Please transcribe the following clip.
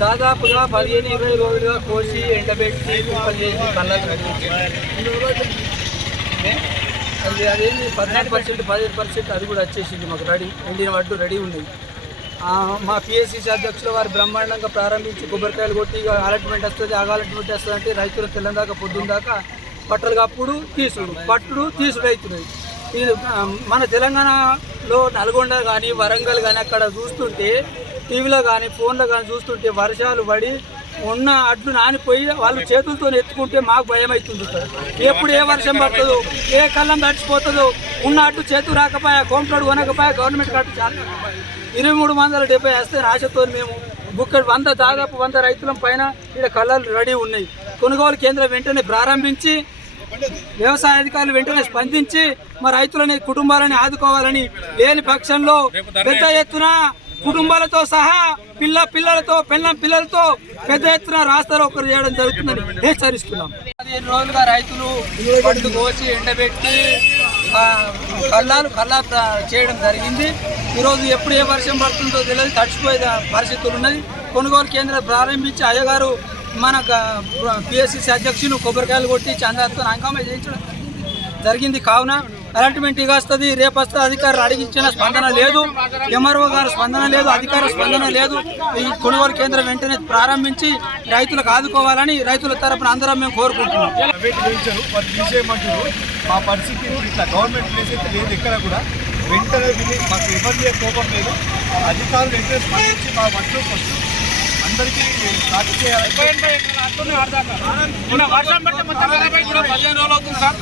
దాదాపుగా 15-20 రోజులుగా కోసి ఎండబెట్టి కుప్పలు చేసి కళ్ళకు అదేంటి 14%, 15% అది కూడా వచ్చేసింది. మాకు రెడీ ఎండిన వడ్డు రెడీ ఉన్నాయి. మా పిఎస్సిసి అధ్యక్షుల వారు బ్రహ్మాండంగా ప్రారంభించి కొబ్బరికాయలు కొట్టి అలాట్మెంట్ వస్తుంది, అలాట్మెంట్ వస్తుంది అంటే రైతులు తెల్లందాకా పొద్దున్న దాకా బట్టలు కప్పుడు తీసుడు పట్టుడు తీసుడు అవుతున్నాయి. ఇది మన తెలంగాణలో నల్గొండ కానీ వరంగల్ కానీ అక్కడ చూస్తుంటే టీవీలో కానీ ఫోన్లో కానీ చూస్తుంటే వర్షాలు పడి ఉన్న అడ్లు నానిపోయి వాళ్ళు చేతులతో ఎత్తుకుంటే మాకు భయం అవుతుంది. ఎప్పుడు ఏ వర్షం పడుతుందో, ఏ కళ్ళం తడిచిపోతుందో, ఉన్న అడ్డు చేతు రాకపోయా, కోంటాడు కొనకపోయా, గవర్నమెంట్ కట్టు 2370 వేస్తే ఆశతో మేము దాదాపు 100 రైతుల పైన ఇక్కడ కళ్ళాలు రెడీ ఉన్నాయి. కొనుగోలు కేంద్రం వెంటనే ప్రారంభించి వ్యవసాయ అధికారులు వెంటనే స్పందించి మా రైతులని కుటుంబాలని ఆదుకోవాలని, లేని పక్షంలో పెద్ద ఎత్తున కుటుంబాలతో సహా పిల్లలతో పిల్లలతో పెద్ద ఎత్తున రాస్తారోకలు చేయడం జరుగుతుందని హెచ్చరిస్తున్నాం. 15 రోజులుగా రైతులు పండు కోసి ఎండబెట్టి కళ్ళాలు చేయడం జరిగింది. ఈరోజు ఎప్పుడు ఏ వర్షం పడుతుందో తెలియదు, తడిచిపోయే పరిస్థితులు ఉన్నాయి. కొనుగోలు కేంద్రం ప్రారంభించి అయ్యగారు మన పిఎస్సిసి అధ్యక్షులు కొబ్బరికాయలు కొట్టి చందాతో అంకమ్మ చేయించడం జరిగింది. కావున అలాట్మెంట్ ఇక వస్తుంది, రేపు వస్తుంది. అధికారులు అడిగించిన స్పందన లేదు, ఎంఆర్ఓ గారు స్పందన లేదు, అధికార స్పందన లేదు. ఈ కొనుగోలు కేంద్రం వెంటనే ప్రారంభించి రైతులకు ఆదుకోవాలని రైతుల తరపున అందరం మేము కోరుకుంటున్నాం. మా పరిస్థితి ఇట్లా గవర్నమెంట్ ప్లేస్ అయితే లేదు, ఎక్కడ కూడా వెంటనే విని మాకు ఎవరి కోపం లేదు. అధికారులు వెంటనే స్పందించి మా వడ్లు ఫస్ట్ అందరికీ సాగు చేయాలి. వర్షం పడితే మొత్తం 15 రోజులు అవుతుంది సార్.